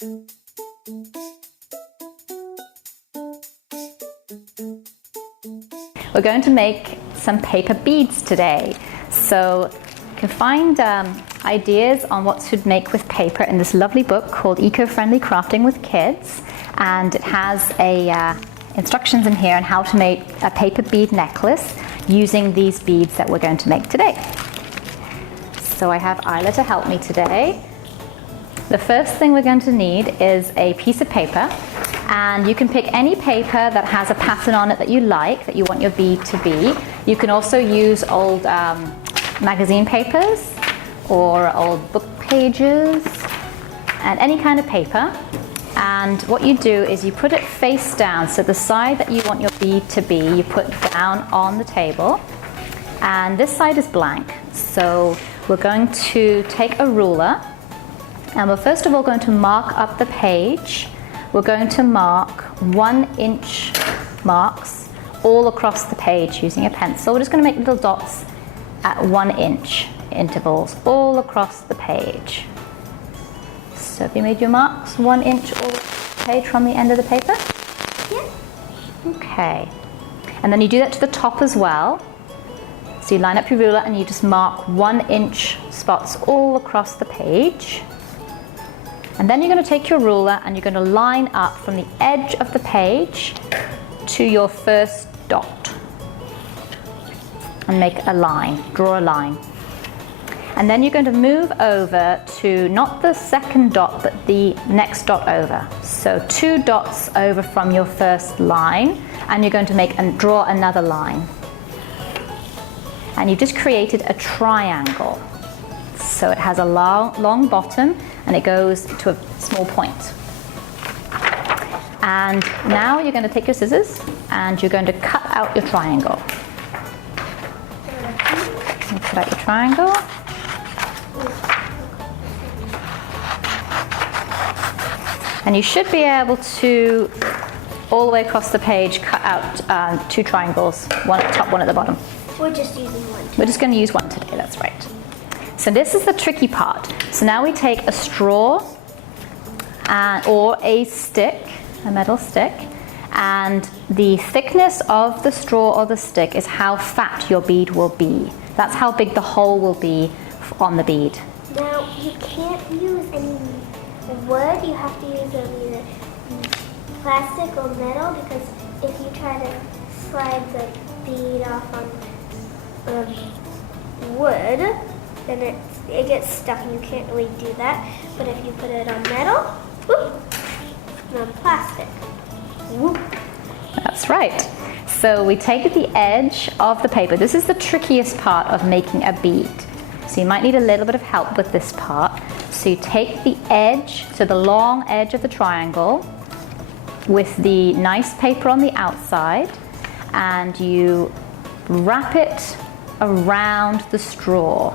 We're going to make some paper beads today. So you can find ideas on what to make with paper in this lovely book called Eco-Friendly Crafting with Kids. And it has instructions in here on how to make a paper bead necklace using these beads that we're going to make today. So I have Isla to help me today. The first thing we're going to need is a piece of paper. And you can pick any paper that has a pattern on it that you like, that you want your bead to be. You can also use old magazine papers or old book pages and any kind of paper. And what you do is you put it face down, so the side that you want your bead to be, you put down on the table. And this side is blank. So we're going to take a ruler and we're first of all going to mark up the page. We're going to mark 1 inch marks all across the page using a pencil. We're just going to make little dots at 1 inch intervals all across the page. So have you made your marks 1 inch all across the page from the end of the paper? Yeah. Okay. And then you do that to the top as well. So you line up your ruler and you just mark 1 inch spots all across the page. And then you're going to take your ruler and you're going to line up from the edge of the page to your first dot. And make a line, draw a line. And then you're going to move over to not the second dot, but the next dot over. So 2 dots over from your first line, and you're going to make and draw another line. And you've just created a triangle. So it has a long bottom and it goes to a small point. And now you're going to take your scissors and you're going to cut out your triangle. You cut out your triangle. And you should be able to, all the way across the page, cut out 2 triangles, one at the top, one at the bottom. We're just using one today. We're just going to use one today, that's right. So this is the tricky part. So now we take a straw or a stick, a metal stick, and the thickness of the straw or the stick is how fat your bead will be. That's how big the hole will be on the bead. Now, you can't use any wood. You have to use either plastic or metal, because if you try to slide the bead off on wood, then it gets stuck and you can't really do that. But if you put it on metal, whoop, and on plastic, whoop. That's right. So we take the edge of the paper. This is the trickiest part of making a bead. So you might need a little bit of help with this part. So you take the edge, so the long edge of the triangle, with the nice paper on the outside, and you wrap it around the straw.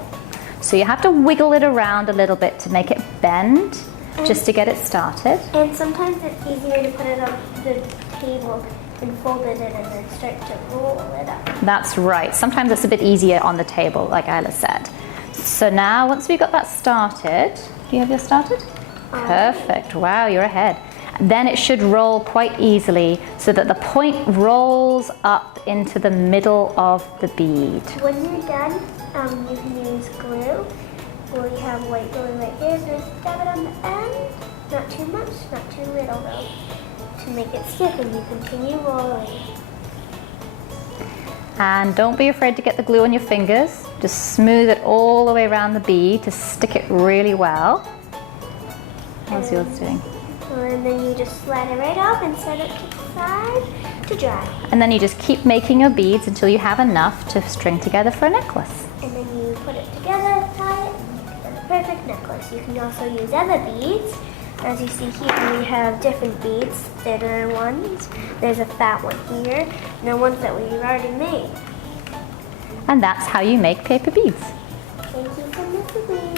So you have to wiggle it around a little bit to make it bend, just to get it started. And sometimes it's easier to put it on the table and fold it in and then start to roll it up. That's right. Sometimes it's a bit easier on the table, like Isla said. So now, once we got that started, do you have yours started? Perfect. Wow, you're ahead. Then it should roll quite easily so that the point rolls up into the middle of the bead. When you're done, you can use glue. We have white glue right here, so just dab it on the end. Not too much, not too little though, to make it stick, and you continue rolling. And don't be afraid to get the glue on your fingers. Just smooth it all the way around the bead to stick it really well. How's yours doing? And then you just slide it right off and set it to the side to dry. And then you just keep making your beads until you have enough to string together for a necklace. And then you put it together, tie it, and it's a perfect necklace. You can also use other beads. As you see here, we have different beads, thinner ones. There's a fat one here, and the ones that we've already made. And that's how you make paper beads. Thank you for listening.